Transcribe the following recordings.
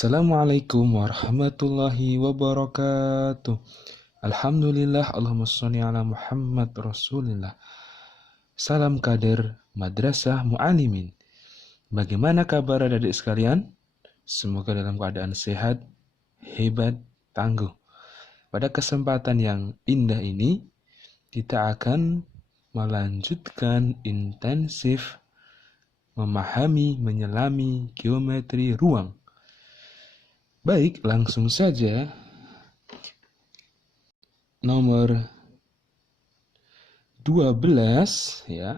Assalamualaikum warahmatullahi wabarakatuh. Alhamdulillah, Allahumma sholli ala Muhammad Rasulillah. Salam kader Madrasah Mu'alimin. Bagaimana kabar adik-adik sekalian? Semoga dalam keadaan sehat, hebat, tangguh. Pada kesempatan yang indah ini, kita akan melanjutkan intensif memahami, menyelami geometri ruang. Baik, langsung saja. Nomor 12 ya.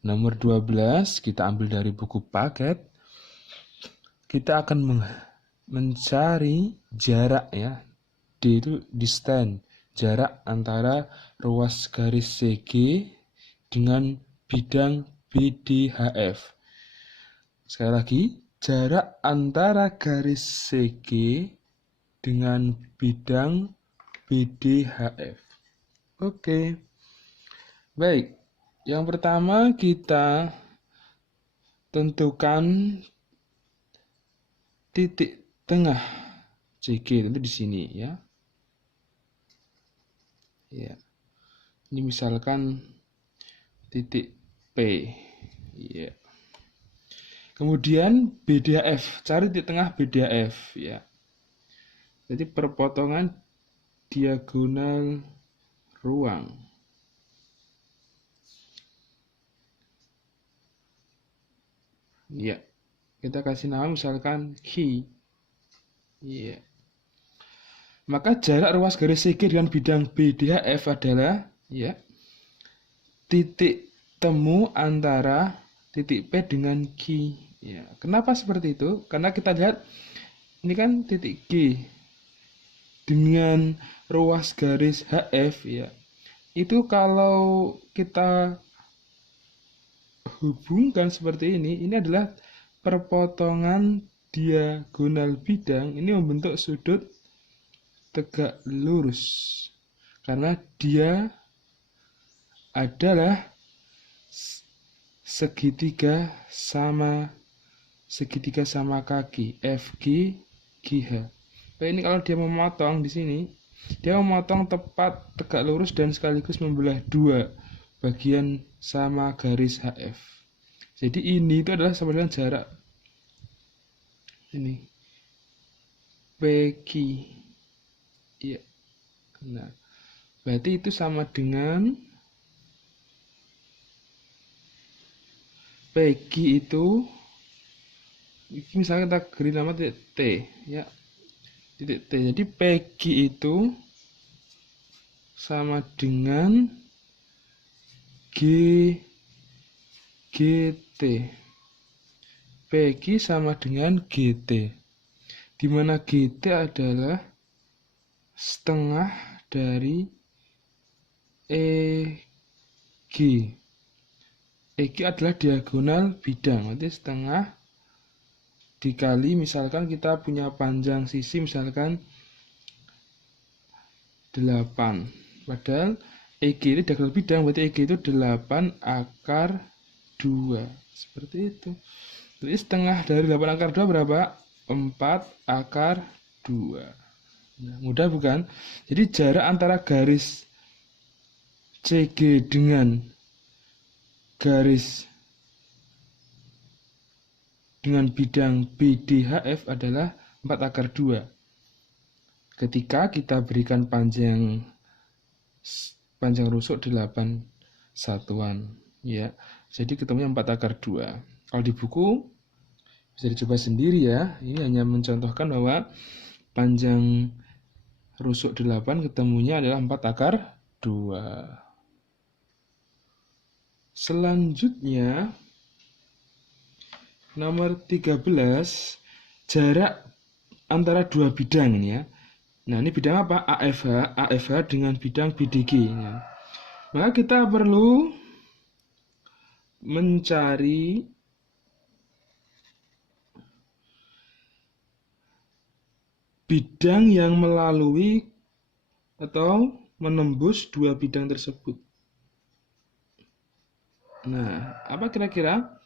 Nomor 12 kita ambil dari buku paket. Kita akan mencari jarak ya. D itu distance, jarak antara ruas garis CG dengan bidang BDHF. Sekali lagi, jarak antara garis CG dengan bidang BDHF. Oke. Baik. Yang pertama kita tentukan titik tengah CG itu di sini ya. Ya. Ini misalkan titik P. Ya. Kemudian BDHF, cari titik tengah BDHF ya. Jadi perpotongan diagonal ruang. Ya. Kita kasih nama misalkan Q. Ya. Maka jarak ruas garis CG dengan bidang BDHF adalah ya titik temu antara titik P dengan Q. Ya. Kenapa seperti itu? Karena kita lihat ini kan titik G dengan ruas garis HF ya. Itu kalau kita hubungkan seperti ini adalah perpotongan diagonal bidang. Ini membentuk sudut tegak lurus. Karena dia adalah segitiga sama kaki FG GH. Nah, ini kalau dia memotong di sini, dia memotong tepat tegak lurus dan sekaligus membelah dua bagian sama garis HF. Jadi ini itu adalah sama dengan jarak ini PQ. Ya. Nah, berarti itu sama dengan PQ itu misalnya kita beri nama titik T ya. Titik T. Jadi PQ itu sama dengan GT. PQ sama dengan GT. Di mana GT adalah setengah dari EG. EG adalah diagonal bidang, berarti setengah dikali misalkan kita punya panjang sisi misalkan 8. Padahal EG itu diagonal bidang, berarti EG itu 8 akar 2. Seperti itu. Jadi setengah dari 8 akar 2 berapa? 4 akar 2. Nah, mudah bukan? Jadi jarak antara garis CG dengan garis dengan bidang BDHF adalah 4 akar 2. Ketika kita berikan panjang rusuk 8 satuan ya. Jadi ketemunya 4 akar 2. Kalau di buku bisa dicoba sendiri ya. Ini hanya mencontohkan bahwa panjang rusuk 8 ketemunya adalah 4 akar 2. Selanjutnya nomor 13, jarak antara dua bidang ya. Nah, ini bidang apa? AFH dengan bidang BDG ya. Maka kita perlu mencari bidang yang melalui atau menembus dua bidang tersebut. Nah, apa kira-kira?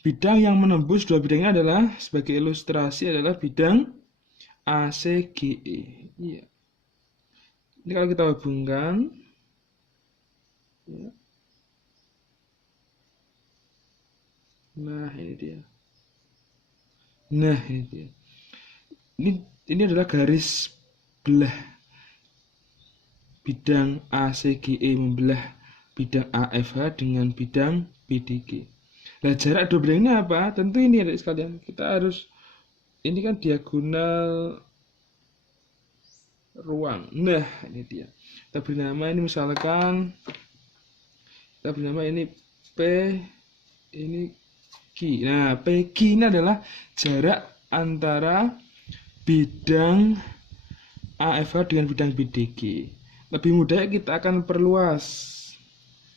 Bidang yang menembus dua bidang ini adalah, sebagai ilustrasi, adalah bidang ACGE. Iya. Ini kalau kita hubungkan, ya. Nah ini dia. Nah ini dia. Ini adalah garis belah bidang ACGE, membelah bidang AFH dengan bidang BDG. Nah, jarak dua bidang ini apa? Tentu ini adik sekalian. Kita harus, ini kan diagonal ruang. Nah, ini dia. Kita beri nama ini, misalkan kita beri nama ini P, ini Q. Nah, PQ ini adalah jarak antara bidang AFH dengan bidang BDG. Lebih mudah kita akan perluas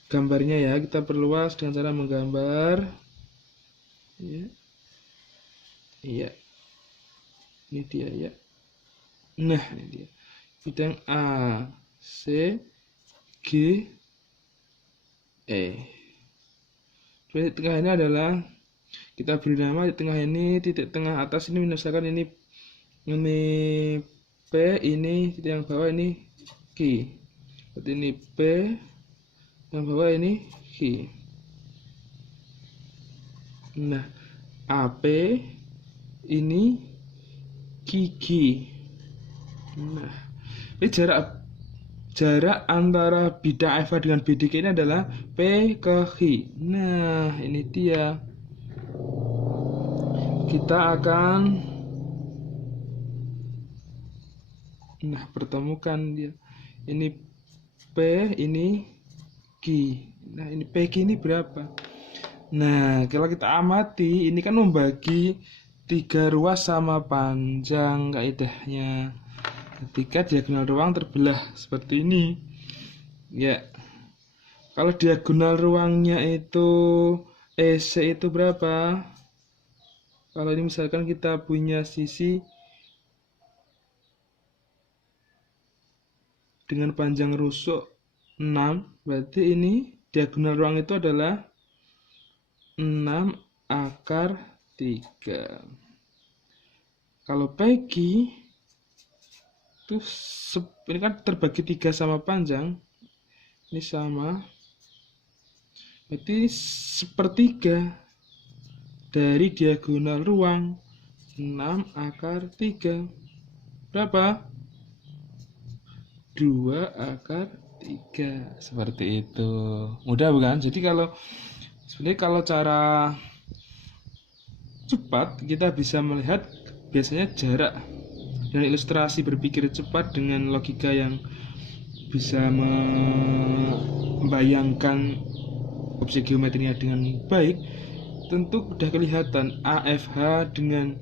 gambarnya ya. Kita perluas dengan cara menggambar. Ya. Iya. Ini dia ya. Nah, ini dia. Bidang A, C, G, E. Di tengah ini adalah, kita beri nama di tengah ini, titik tengah atas ini misalkan ini P, ini titik yang bawah ini Q. Berarti ini P, yang bawah ini Q. Nah, AP ini QG. Nah, ini jarak antara bidang AFH dengan BDG ini adalah P ke Q. Nah, ini dia. Kita akan pertemukan dia. Ini P, ini Q. Nah, ini PQ ini berapa? Nah, kalau kita amati, ini kan membagi 3 ruas sama panjang kaidahnya. Ketika diagonal ruang terbelah seperti ini, ya. Kalau diagonal ruangnya itu EC itu berapa? Kalau ini misalkan kita punya sisi dengan panjang rusuk 6, berarti ini diagonal ruang itu adalah 6 akar 3. Kalau PQ itu ini kan terbagi 3 sama panjang, ini sama, berarti sepertiga dari diagonal ruang 6 akar 3 berapa? 2 akar 3. Seperti itu. Mudah bukan? Jadi sebenarnya kalau cara cepat kita bisa melihat biasanya jarak dan ilustrasi berpikir cepat dengan logika yang bisa membayangkan objek geometrinya dengan baik, tentu sudah kelihatan AFH dengan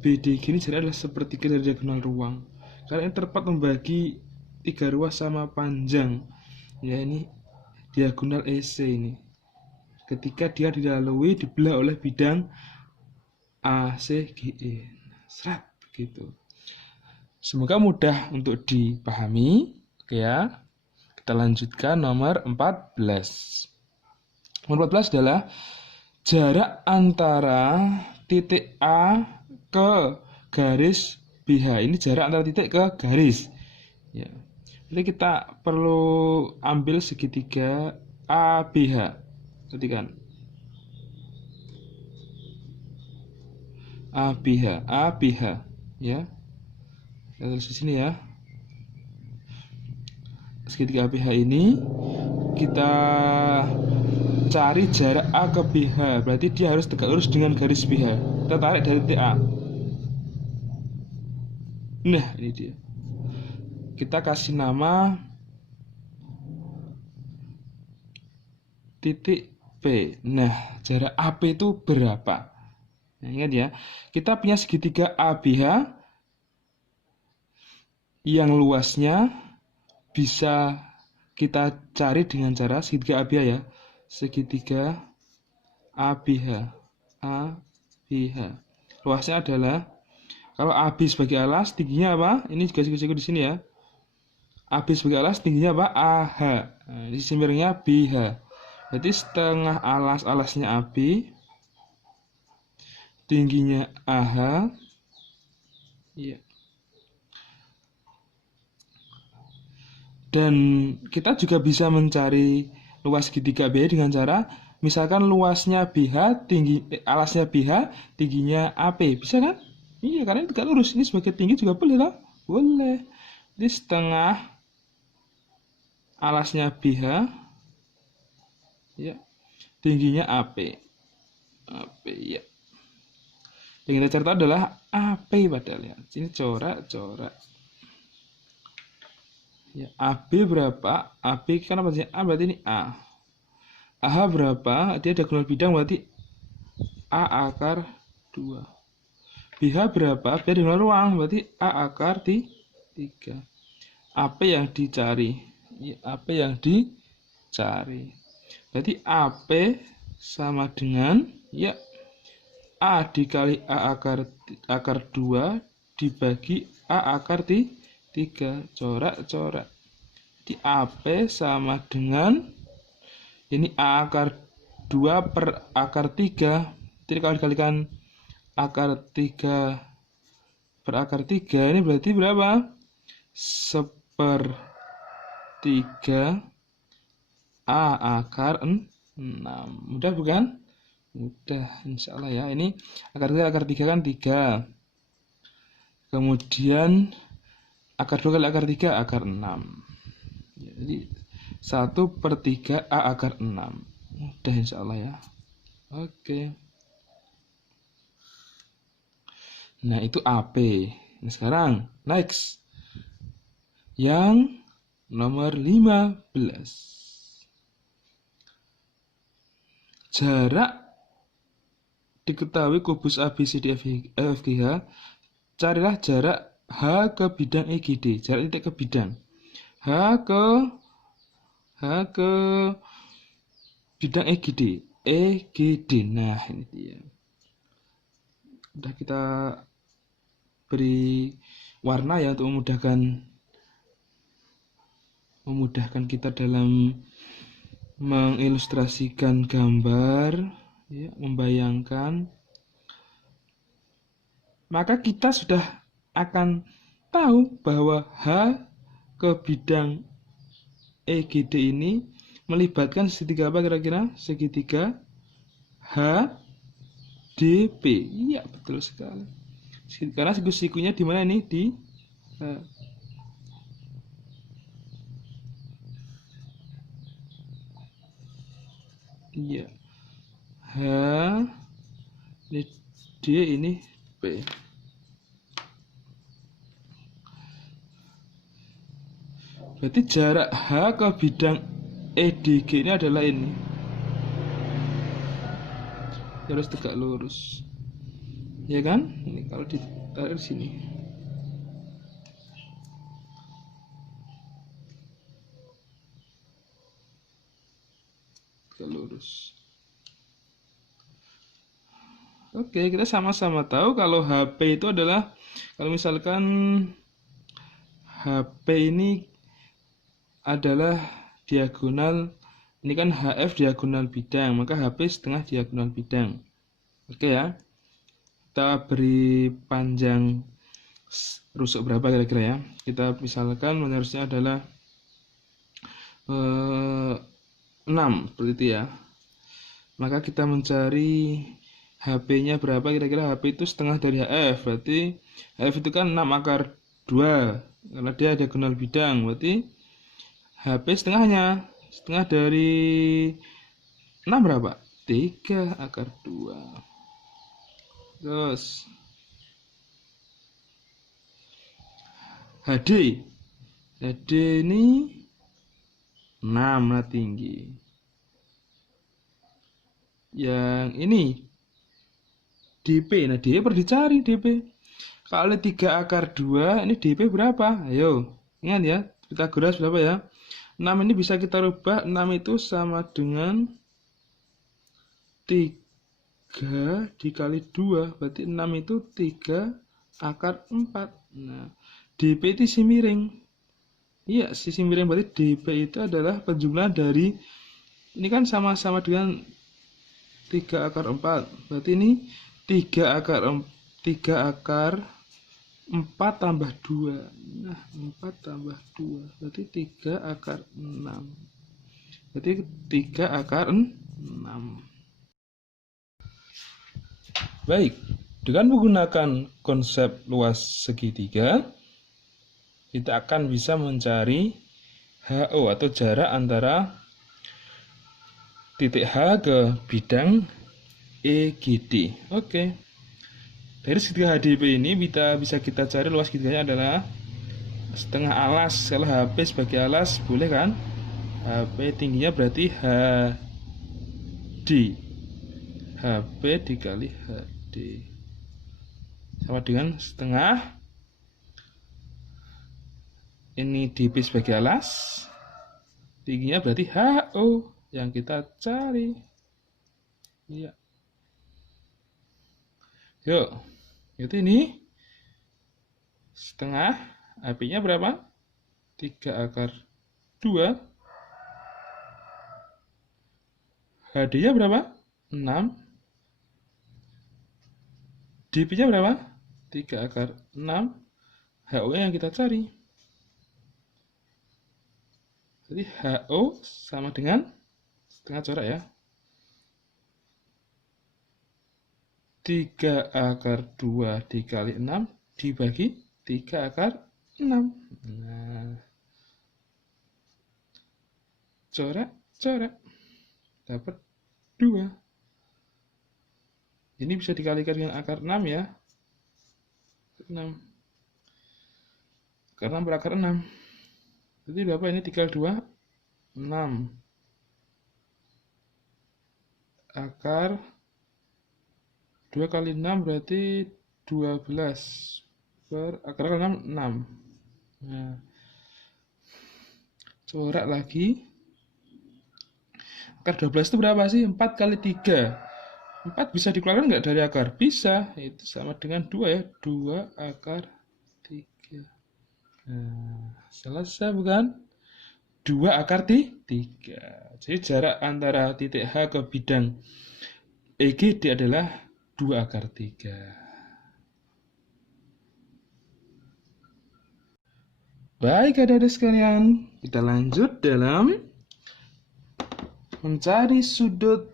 BDG ini jarak adalah sepertiga dari diagonal ruang, karena ini tepat membagi 3 ruas sama panjang ya. Ini diagonal EC ini ketika dia dibelah oleh bidang ACGE. Serat begitu. Semoga mudah untuk dipahami. Oke ya. Kita lanjutkan nomor 14. Nomor 14 adalah jarak antara titik A ke garis BH. Ini jarak antara titik ke garis. Ya. Jadi kita perlu ambil segitiga ABH. Perhatikan. ABH ya. Kita tulis di sini ya. Segitiga ABH ini kita cari jarak A ke BH. Berarti dia harus tegak lurus dengan garis BH. Kita tarik dari titik A. Nah, ini dia. Kita kasih nama titik P. Nah, jarak AP itu berapa? Nah, ingat ya, kita punya segitiga ABH yang luasnya bisa kita cari dengan cara segitiga ABH ya. Segitiga ABH. Luasnya adalah, kalau AB sebagai alas, tingginya apa? Ini juga siku-siku di sini ya. AB sebagai alas, tingginya apa? AH. Nah, di sisi miringnya BH. Berarti setengah alas-alasnya AB tingginya AH, ya. Dan kita juga bisa mencari luas segitiga BH dengan cara misalkan luasnya BH alasnya BH, tingginya AP, bisa kan? Iya, karena ini tegak lurus. Ini sebagai tinggi juga boleh lah. Boleh. Ini setengah alasnya BH, ya. Tingginya AP. AP, ya. Yang kita cari tahu adalah AP padahal ya. Ini corak. Ya, AB berapa? AB kan apa sih? A berarti ini A. AH berapa? Dia diagonal bidang berarti A akar 2. BH berapa? BH diagonal ruang berarti A akar 3. AP yang dicari. Ya, AP yang dicari. Berarti AP sama dengan ya A dikali A akar 2 dibagi A akar 3. Corak. Jadi AP sama dengan ini A akar 2 per akar 3. Jadi kalau dikalikan akar 3 per akar 3 ini berarti berapa? 1/3 A akar 6. Mudah bukan? Mudah, insya Allah ya. Ini akar 3 kan 3. Kemudian akar 2 kali akar 3 akar 6. Jadi 1/3 A akar 6. Mudah insya Allah ya. Oke. Nah itu AP. Nah sekarang next. Yang nomor 15. Jarak diketahui kubus ABCDEFGH. Carilah jarak H ke bidang EGD. Jarak titik ke bidang. H ke bidang EGD. Nah ini dia. Udah kita beri warna ya untuk memudahkan kita dalam mengilustrasikan gambar, ya, membayangkan. Maka kita sudah akan tahu bahwa H ke bidang EGD ini melibatkan segitiga apa kira-kira? Segitiga HDP. Iya, betul sekali. Karena siku-sikunya di mana ini? Di iya. H ini D ini P. Berarti jarak H ke bidang EDG ini adalah ini. Harus tegak lurus. Ya kan? Ini kalau ditarik di sini. Tegak lurus. Oke, kita sama-sama tahu kalau HP itu adalah kalau misalkan HP ini adalah diagonal, ini kan HF diagonal bidang, maka HP setengah diagonal bidang. Oke ya, kita beri panjang rusuk berapa kira-kira ya. Kita misalkan harusnya adalah 6 seperti itu ya. Maka kita mencari HP-nya berapa kira-kira. HP itu setengah dari HF, berarti HF itu kan 6 akar 2 karena dia diagonal bidang, berarti HP setengahnya, setengah dari 6 berapa? 3 akar 2. Terus HD ini 6 lah tinggi. Yang ini DP, nah DP perlu dicari DP. Kalau 3 akar 2, ini DP berapa? Ayo, ingat ya, Pythagoras berapa ya? 6 ini bisa kita rubah, 6 itu sama dengan 3 dikali 2, berarti 6 itu 3 akar 4. Nah, DP itu sisi miring. Iya, sisi miring berarti DP itu adalah penjumlahan dari, ini kan sama-sama dengan 3 akar 4, berarti ini 3 akar 4 tambah 2. Nah, 4 tambah 2 berarti 3 akar 6. Berarti 3 akar 6. Baik, dengan menggunakan konsep luas segitiga, kita akan bisa mencari HO atau jarak antara titik H ke bidang EGD. Oke. Dari segitiga HDP ini bisa kita cari luas segitiganya adalah setengah alas. Kalau HP sebagai alas boleh kan? HP tingginya berarti HD. HP dikali HD sama dengan setengah. Ini DP sebagai alas. Tingginya berarti HO yang kita cari. Iya. Yuk, itu ini setengah. HP-nya berapa? 3 akar 2. HD-nya berapa? 6. DP-nya berapa? 3 akar 6. HO-nya yang kita cari. Jadi HO sama dengan setengah corak ya. 3 akar 2 dikali 6 dibagi 3 akar 6. Nah, corak dapat 2. Ini bisa dikalikan dengan akar 6 ya. 6. Akar 6 berakar 6. Jadi berapa ini? 3 kali 2 6. Akar 2 kali 6 berarti 12. Akar 6 6. Nah, corak lagi. Akar 12 itu berapa sih? 4 kali 3. 4 bisa dikeluarkan nggak dari akar? Bisa. Itu sama dengan 2 ya. 2 akar 3. Nah, selesai bukan? 2 akar 3. Jadi jarak antara titik H ke bidang EGD adalah 2 akar 3. Baik adik-adik sekalian, kita lanjut dalam mencari sudut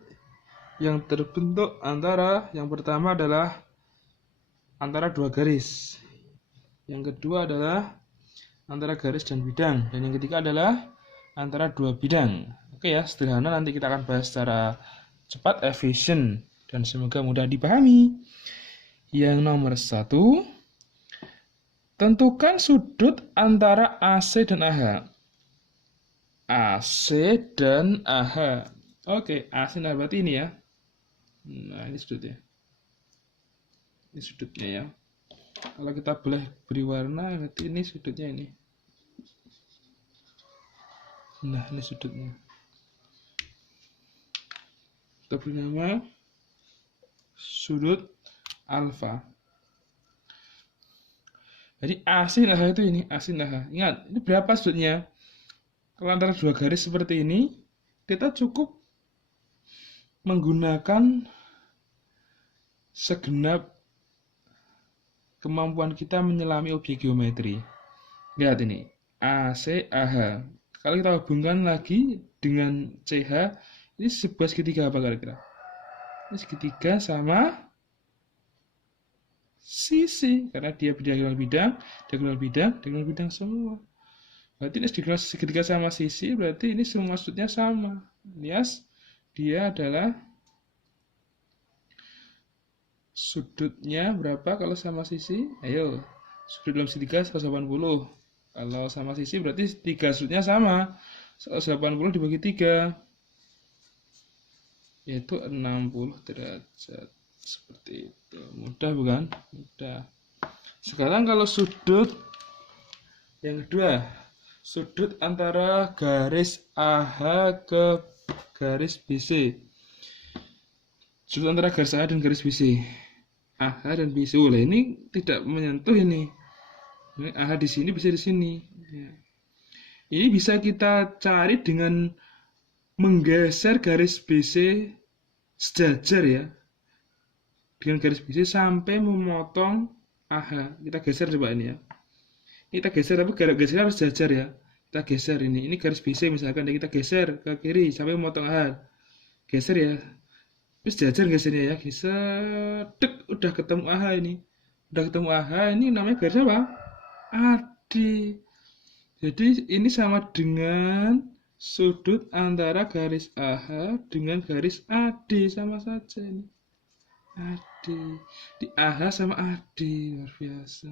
yang terbentuk antara, yang pertama adalah antara dua garis, yang kedua adalah antara garis dan bidang, dan yang ketiga adalah antara dua bidang. Oke ya, sederhana, nanti kita akan bahas secara cepat, efisien, dan semoga mudah dipahami. Yang nomor 1, tentukan sudut antara AC dan AH. AC dan AH. Oke, AC dan AH berarti ini ya. Nah, ini sudutnya. Ini sudutnya ya. Kalau kita boleh beri warna, berarti ini sudutnya ini. Nah, ini sudutnya. Kita beri nama sudut alfa. Jadi AC dan AH itu ini, AC dan AH. Ingat, ini berapa sudutnya? Kalau antara dua garis seperti ini, kita cukup menggunakan segenap kemampuan kita menyelami objek geometri. Lihat ini, AC, AH. Kalau kita hubungkan lagi dengan CH, ini sebuah segitiga apa kira-kira? Ini segitiga sama sisi, karena dia diagonal bidang, diagonal bidang, diagonal bidang semua. Berarti ini segitiga sama sisi, berarti ini semua maksudnya sama. Alias dia adalah sudutnya berapa kalau sama sisi? Ayo, sudut dalam segitiga 180. Kalau sama sisi berarti 3 sudutnya sama. 180 dibagi 3 yaitu 60 derajat. Seperti itu. Mudah bukan? Mudah. Sekarang kalau sudut yang kedua, sudut antara garis AH ke garis BC. Sudut antara garis AH dan garis BC. AH dan BC. Oleh ini tidak menyentuh ini. AH di sini, BC di sini. Ya. Ini bisa kita cari dengan menggeser garis BC sejajar ya. dengan garis BC sampai memotong AH. Kita geser coba ini ya. Kita geser, tapi geser harus jajar ya. Kita geser ini garis BC misalkan, kita geser ke kiri sampai memotong AH. Geser ya. Terus jajar gesernya ya, geser, tek, udah ketemu AH ini. Udah ketemu AH, ini namanya garis apa? AD. Jadi ini sama dengan sudut antara garis AH dengan garis AD, sama saja ini. AD. Di AH sama AD, luar biasa.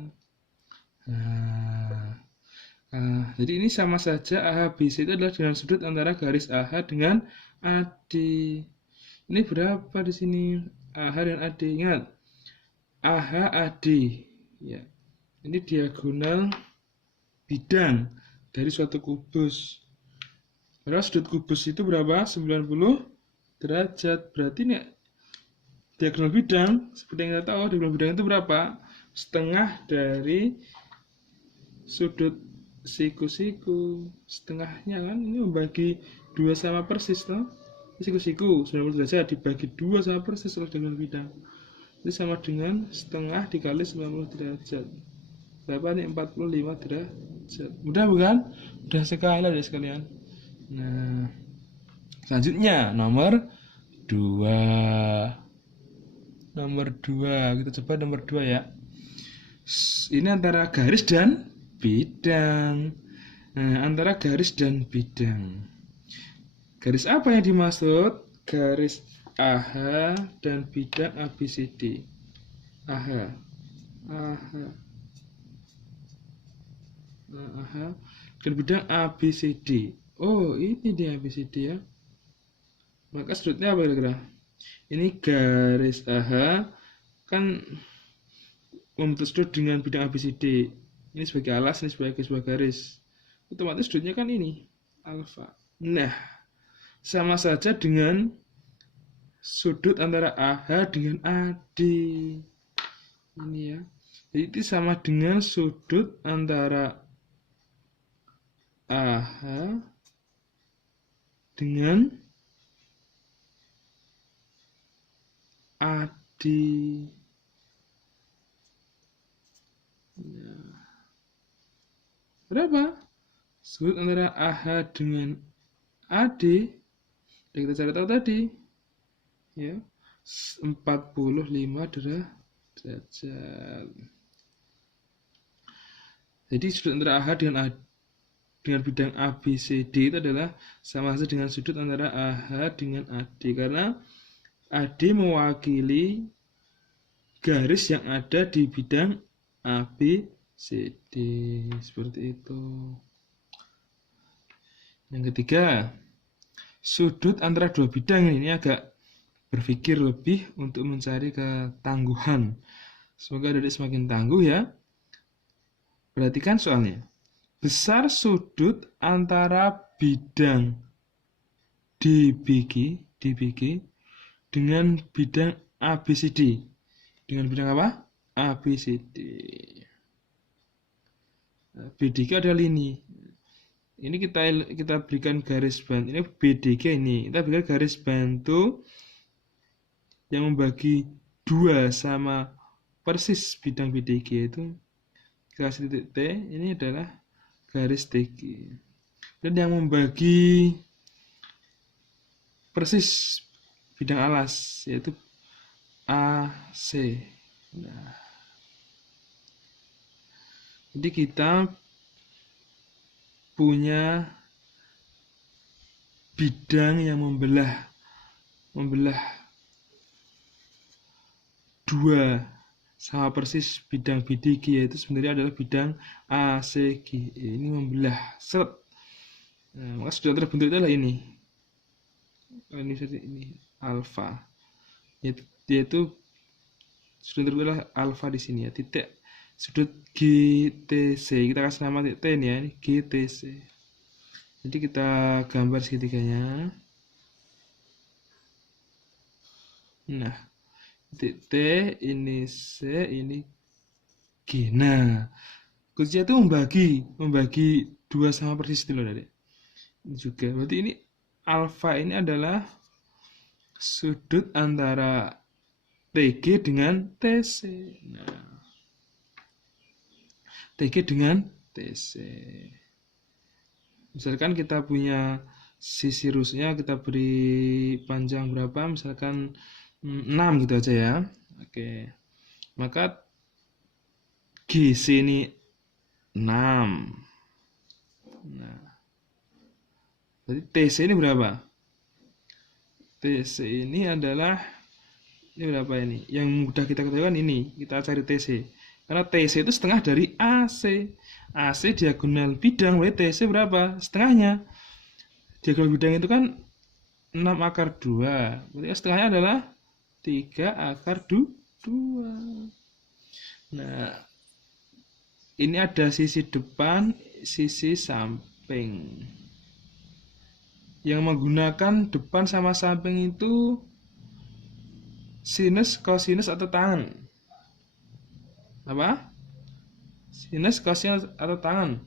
Jadi ini sama saja AH BC itu adalah dengan sudut antara garis AH dengan AD. Ini berapa di sini? AH dan AD. Ingat, AH AD. Ya. Ini diagonal bidang dari suatu kubus. Padahal sudut kubus itu berapa? 90 derajat. Berarti ini diagonal bidang, seperti yang kita tahu, diagonal bidang itu berapa? Setengah dari sudut siku-siku. Setengahnya kan ini membagi 2 sama persis, toh? Siku-siku 90 derajat dibagi 2 sama persis oleh diagonal bidang. Ini sama dengan setengah dikali 90 derajat. Berapa nih? 45 derajat. Mudah bukan? Mudah sekali ya sekalian. Nah, selanjutnya nomor 2. Nomor 2, kita coba nomor 2 ya. Ini antara garis dan bidang. Nah, antara garis dan bidang. Garis apa yang dimaksud? Garis AH dan bidang ABCD. AH. Dan bidang ABCD. Oh, ini dia ABCD ya. Maka sudutnya apa kira-kira? Ini garis AH kan membentuk sudut dengan bidang ABCD. Ini sebagai alas, ini sebagai sebuah garis. Otomatis sudutnya kan ini alfa. Nah, sama saja dengan sudut antara AH dengan AD. Ini ya. Jadi itu sama dengan sudut antara AH dengan AD. Nah, berapa? Sudut antara AH dengan AD yang kita cari tahu tadi ya, 45 derajat. Jadi sudut antara AH dengan bidang ABCD itu adalah sama saja dengan sudut antara AH dengan AD, karena AD mewakili garis yang ada di bidang ABCD. Seperti itu. Yang ketiga, sudut antara dua bidang ini agak berpikir lebih untuk mencari ketangguhan. Semoga adik semakin tangguh ya. Perhatikan soalnya. Besar sudut antara bidang DBG dengan bidang ABCD. Dengan bidang apa? ABCD. BDG adalah ini. Ini kita berikan garis bantu. Ini BDG ini. Kita berikan garis bantu yang membagi 2 sama persis bidang BDG itu. Kasih titik T, ini adalah garis DG. Dan yang membagi persis bidang alas yaitu AC. Nah, jadi kita punya bidang yang membelah 2 sama persis bidang BDG, yaitu sebenarnya adalah bidang ACG. Ini membelah seret. Nah, maka sudah terbentuk adalah ini alfa, yaitu sudah terbentuk adalah alfa di sini ya, titik sudut GTC. Kita kasih nama titik T ini ya, ini GTC. Jadi kita gambar segitiganya. Nah, titik T, ini C, ini G. Nah, kuncinya itu membagi 2 sama persis itu loh Adik. Ini juga. Berarti ini alfa ini adalah sudut antara TG dengan TC. Nah, TG dengan TC. Misalkan kita punya sisi rusnya, kita beri panjang berapa? Misalkan 6 gitu aja ya. Oke. Maka GC ini 6. Nah, jadi TC ini berapa? TC ini adalah, ini berapa ini? Yang mudah kita ketahui kan ini, kita cari TC. Karena TC itu setengah dari AC. AC diagonal bidang, berarti TC berapa? Setengahnya. Diagonal bidang itu kan 6 akar 2. Berarti setengahnya adalah 3 akar 2. Nah, ini ada sisi depan, sisi samping. Yang menggunakan depan sama samping itu sinus, kosinus, atau tangan. Apa? Sinus, kosinus, atau tangan.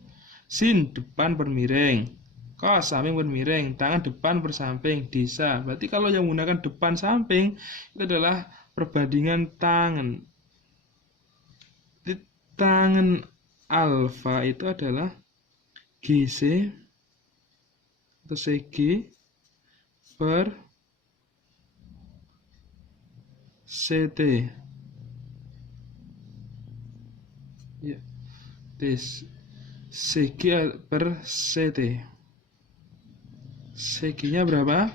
Sin depan bermiring, kos samping bermiring, tangan depan bersamping, bisa. Berarti kalau yang menggunakan depan samping itu adalah perbandingan tangan. Tangan alfa itu adalah GC atau CG per CT. Ya, CG per CT. CG-nya berapa?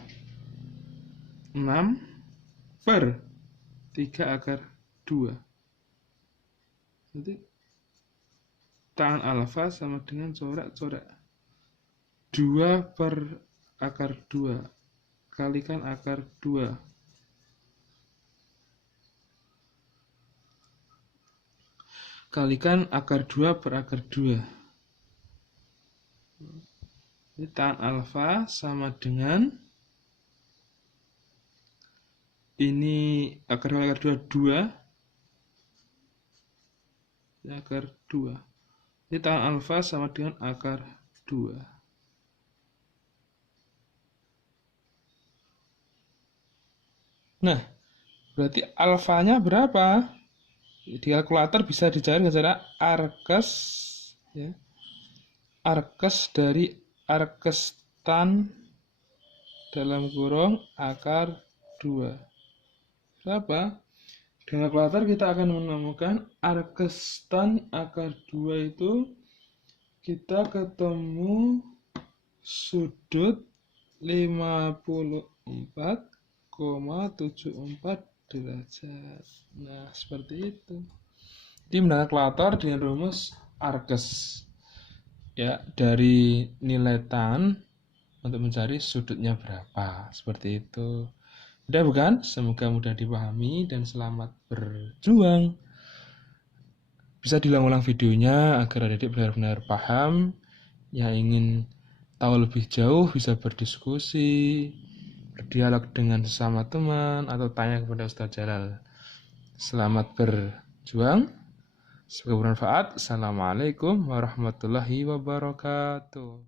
6 per 3 akar 2. Jadi tangan alfa sama dengan corak-corak 2 per akar 2 kalikan akar 2. Kalikan akar 2 per akar 2. Jadi tan alfa sama dengan ini akar 2 akar 2. Jadi tan alfa sama dengan akar 2. Nah, berarti alfanya berapa? Di kalkulator bisa dicari dengan cara arkes, ya. Arkes dari arkes tan dalam kurung akar 2. Berapa? Dengan kalkulator kita akan menemukan arkes tan akar 2 itu kita ketemu sudut 54,74 derajat. Nah, seperti itu. Jadi menggunakan kalkulator dengan rumus arkes, ya, dari nilai tan untuk mencari sudutnya berapa. Seperti itu. Mudah bukan? Semoga mudah dipahami dan selamat berjuang. Bisa diulang-ulang videonya agar adik-adik benar-benar paham. Yang ingin tahu lebih jauh bisa berdiskusi, berdialog dengan sesama teman, atau tanya kepada Ustaz Jalal. Selamat berjuang. Semoga bermanfaat. Assalamualaikum warahmatullahi wabarakatuh.